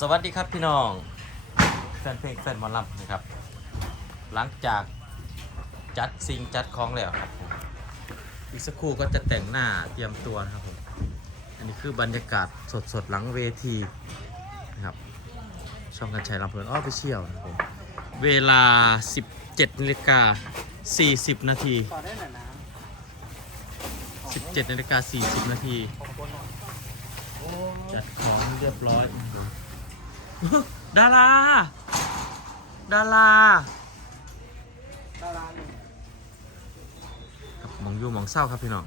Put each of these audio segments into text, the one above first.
สวัสดีครับพี่น้องแฟนเพลงแฟนมอลำนะครับ หลังจากจัดซิงจัดของแล้วครับผมอีกสักครู่ก็จะแต่งหน้าเตรียมตัวนะครับผมอันนี้คือบรรยากาศสดๆหลังเวทีนะครับ ช่องกันชัยลำเพลินอ้อไปเชี่ยวนะครับผมเวลา 17นาฬิกา40 นาที 17นาฬิกา40 นาที จัดของเรียบร้อย ดารา ดาราดาราหนึ่งครับมองอยู่มองเศร้าครับพี่น้อง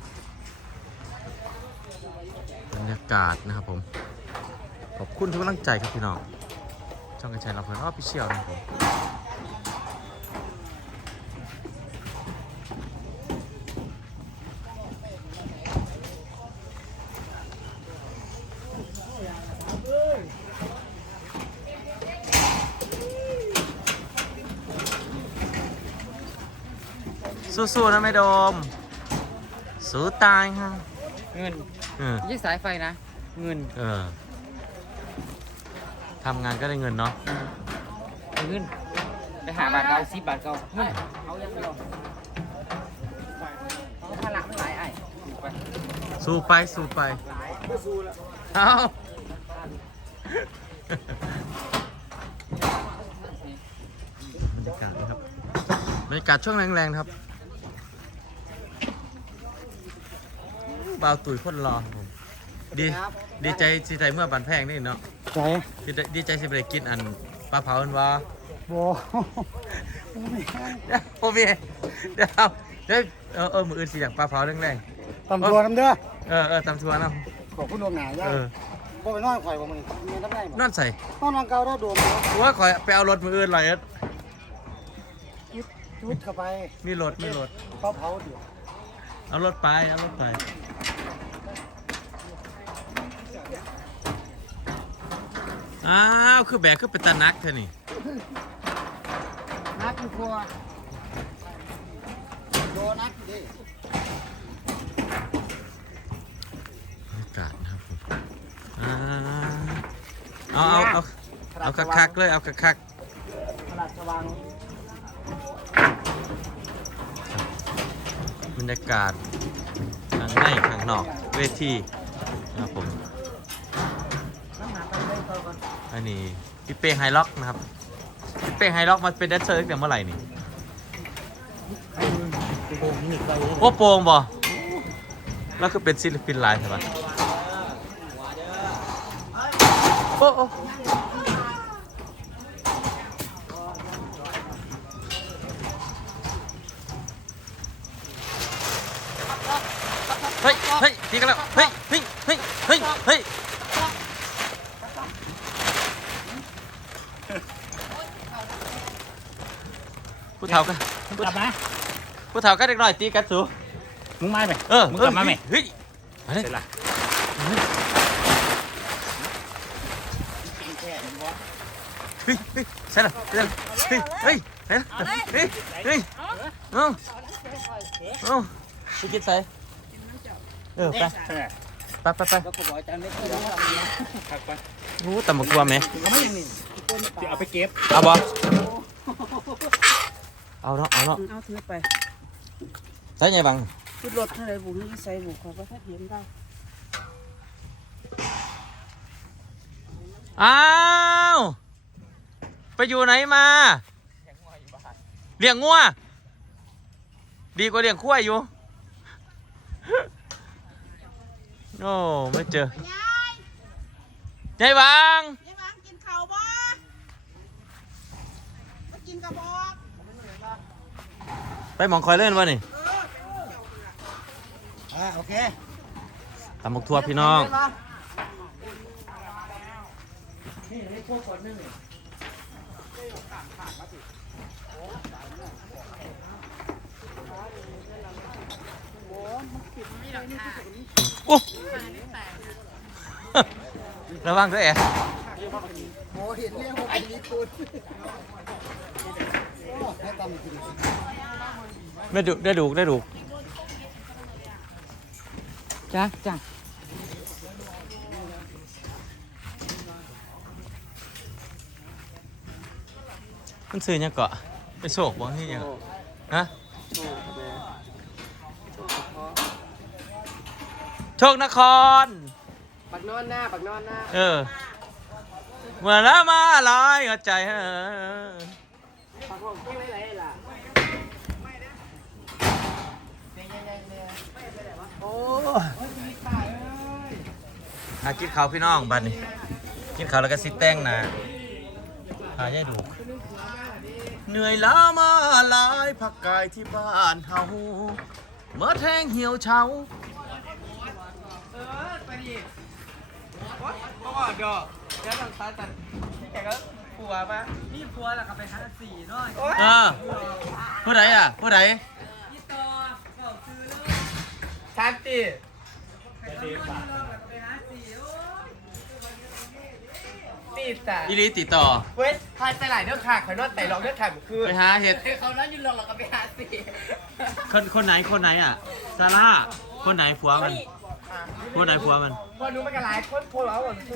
บรรยากาศนะครับผม ขอบคุณทุกกำลังใจครับพี่น้องช่องกระชายเราเพื่อนออฟฟิเชียลนะครับผม สู้ๆนะไม่โดม สู้ตายฮะเงินเออยี่สายไฟนะ เงินเออทำงานก็ได้เงินเนาะเงินไปหาบาทเก่าสิบบาทเก่าเงินเอายังไม่ลงเอาพลังไม่หลายไอ้ถูกไปสู้ไปสู้ไปหลายไม่สู้แล้วเอาบรรยากาศนะครับบรรยากาศช่วงแรงๆนะครับ บ่าวตุ๋ยคนรอครับผมดีดีใจสิใจเมื่อบันแพงนี่เนาะใช่ดีใจดีใจสิไปได้กินอันปลาเผาอันว่าโบเดี๋ยวโอเคเดี๋ยวเดี๋ยวเออเออมืออื่นสิอยากปลาเผาแรงตำรวจน้ำเด้อๆเออเออตำทัวเนาะขอบคุณดวงหนาย่าเออบ่ไปนอนข่อยบ่มึงมีน้ำได้บ่นอนใส่นอนนอนเก่าได้โดมเด้อว่าคอยไปเอารถมืออื่นหน่อยเอิ้นจุดจุดเข้าไปมีรถมีรถเขาเผาเดี๋ยวเอารถไปเอารถไป อ้าว คือแบกคือเป็นตานักเธอนี่นักอยู่ครัวโดนักอยู่ดิบรรยากาศนะครับผมอ่าเอาเอาเอาเอาคักๆเลยเอาคักตลาดสว่างๆบรรยากาศข้างในข้างนอกเวทีนะครับผม น้ำหาไปได้ต่ อก่อนอันนี้พี่เป้ไฮล็อกนะครับพี่เป้ไฮล็อกมาเป็นแดนเซอร์ตั้งแต่เมื่อไหร่นี่โอ้นี่ไปโอ้โปงบ่แล้วคือเป็นศิลปินหลายใช่ปะโอ้โอ้เฮ้ยเฮ้ยทีกันแล้วเฮ้ยเฮ้ยเฮ้ย เฮ้ย เฮ้ย ผู้ เฒ่ากันกลับมาผู้เฒ่าก็เด็กน้อยตีกันสูมึงมาไหมเออมึงกลับมาไหมเฮ้ยเฮ้ยเสร็จละเฮ้ยเฮ้ยใช่ละใช่ละเฮ้ยเฮ้ยเฮ้ยเฮ้ยเฮ้ยเอาเอาไปกินใส่เออไปไปไปไปแล้วก็บอกอาจารย์เล็กพักไปโอ้ตำบักตัวไหมก็ไม่ยังนี่เดี๋ยวเอาไปเก็บเอาบ่ เอาเนาะเอาเนาะเอาถือไปใส่ไงบังขึ้นรถเท่าไรบุนี่ใส่บุขอพระทัดเห็นได้อ้าวไปอยู่ไหนมาเลี้ยงงัวดีกว่าเลี้ยงควายอยู่โอ้ไม่เจอยายบังยายบางกินข้าวบ่มากินกระบอก ไปหมองคอยเล่นวะนี่อ่าโอเคตำบักทั่วพี่น้องโอ้ระวังด้วยแอะโอ้เห็นเรื่องของอันนี้คุณโอ้ให้ตำกิน ได้ดูได้ดูได้ดูจ้าจ้ามันซื้อหยังเกาะไปโศกบ่ที่หยังฮะโชคแม่โชคเฉพาะโชคนครปักนอนหน้าปักนอนหน้า เออเมื่อแล้วมาลอยหัวใจเออ ปักห้องเพ่งไรล่ะ โอ้หากินข้าวพี่น้องบัดนี้กินข้าวแล้วก็สิแต่งหนะหายายดู เหนื่อยล้ามาหลายพักกายที่บ้านเฮาเมื่อแทงเหี่ยวเฉาก็บอกดอกแล้วตอนท้ายตันแกก็ผัวปะนี่ผัวแล้วก็ไปหาสี่น้อย เออผู้ใดอะผู้ใด ชันตีตีแต่อีลีติดต่อ เว้ยทายใส่หลายเนื้อขาดขอนอนไต่รองเนื้อขาดคือไปหาเห็ดเขานอนยืนรองแล้วก็ไปหาสี่คนคนไหนคนไหนอะซาร่าคนไหนผัวมัน คนไหนผัวมันพอรู้มันก็หลายคนพวกเรา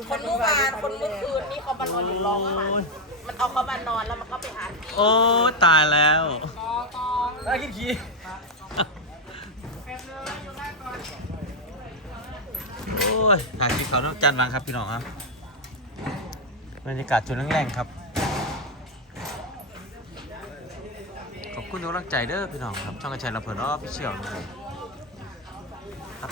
คนเมื่อวานคนเมื่อคืนนี่เขามานอนอยู่รองมันโอ้ยมันเอาเขามานอนแล้วมันก็ไปหาที่โอ้ยตายแล้วแล้วกินขี้ โอ้ยหากินข้าวน้ำจันทร์วังครับพี่น้องครับบรรยากาศจุดแรงๆครับ ขอบคุณทุกกำลังใจเด้อพี่น้องครับ ช่องกระชายเราเผินอ้อพี่เชี่ยวนะครับครับ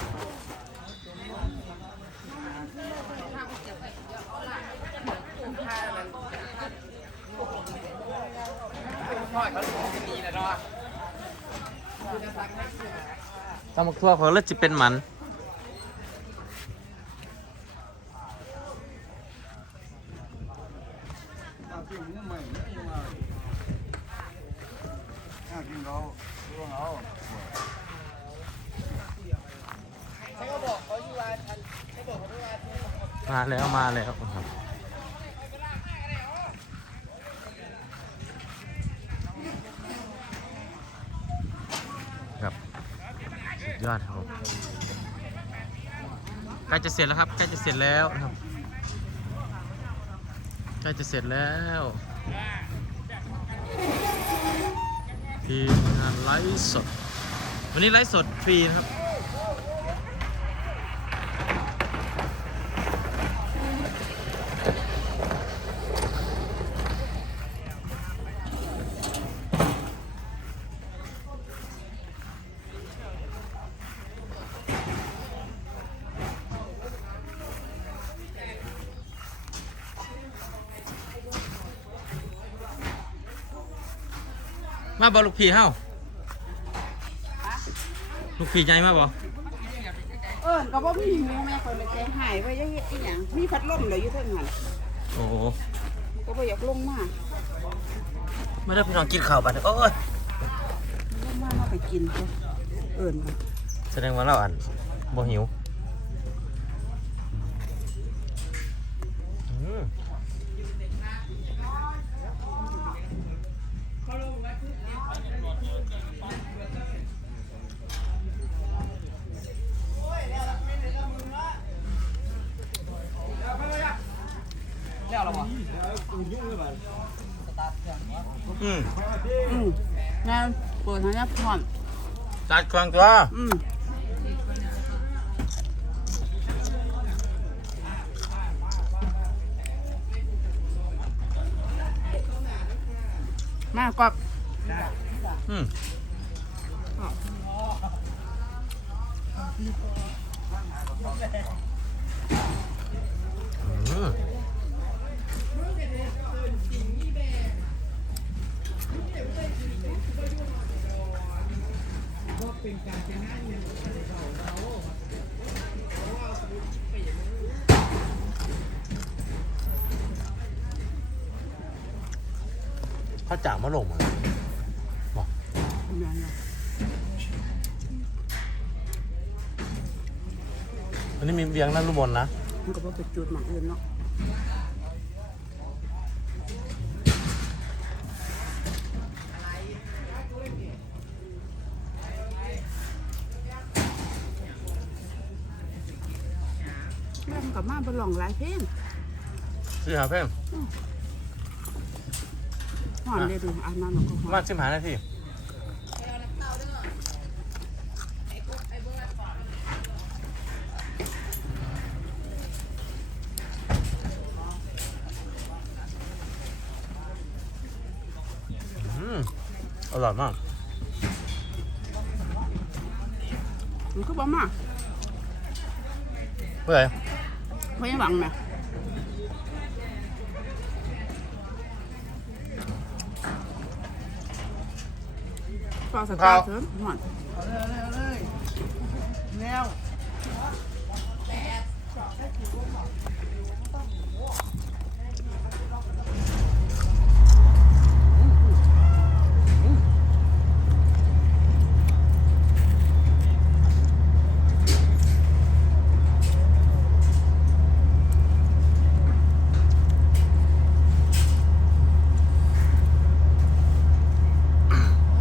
ทอดเขาดีนะเนาะตำบักทั่วเขาเลือดจะเป็นหมัน เอากินมื้อใหม่ไม่มาเอากินเขาลวงเอา เขาก็บอกเขาอยู่ว่าอันเขาบอกเขาด้วยว่า มาแล้วมาแล้วครับครับสุดยอดครับผมใกล้จะเสร็จแล้วครับใกล้จะเสร็จแล้วนะครับใกล้จะเสร็จแล้วทีมงานไลฟ์สด วันนี้ไลฟ์สดฟรีนะครับ มาบอลูกพี่เฮ้าลูกพี่ใหญ่มาบอเออก็บ่มีหมูแม่คนเลยใจหายไปยังเฮ็ดอีหยังมีพัดลมเหลืออยู่เท่านั้นโอ้โหก็บ่อยากลงมาไม่ได้พี่น้องกินข้าวบัดนี้โอ้ยลงมาเราไปกินก็เอิ้นมาแสดงว่าเราอันบ่หิวอืม เรียกเราบอก อืมอืมงานเปิดทางนี้พร้อมจัดเครื่องตัวอืมมากกว่าอืมอืม เขาจ่างมาลงมาบอกแม่นบ่อันนี้มีเบียงนั่นรูปบนนะ มันก็บ่ไปจุดหมากอื่นเนาะ แม่มันก็มาบ่ลองหลายเพลงซื้อหาเพิ่มหอนเลยดูอ่านน้ำมันก็หอนมาชิมหาหน้าที่อืมอร่อยมากมันก็บ่มาเพื่อ อะไรไม่หวังแม่ปลาสตาร์เถินหอนแนว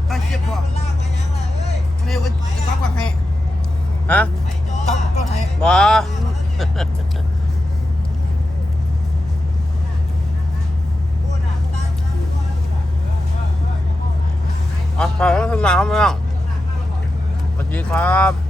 ตาเชียบบ่ไม่ ว่าจะตักกับให้ฮะตักก็ให้บออ๋อขอบคุณมากครับพี่น้องสวัสดีครับ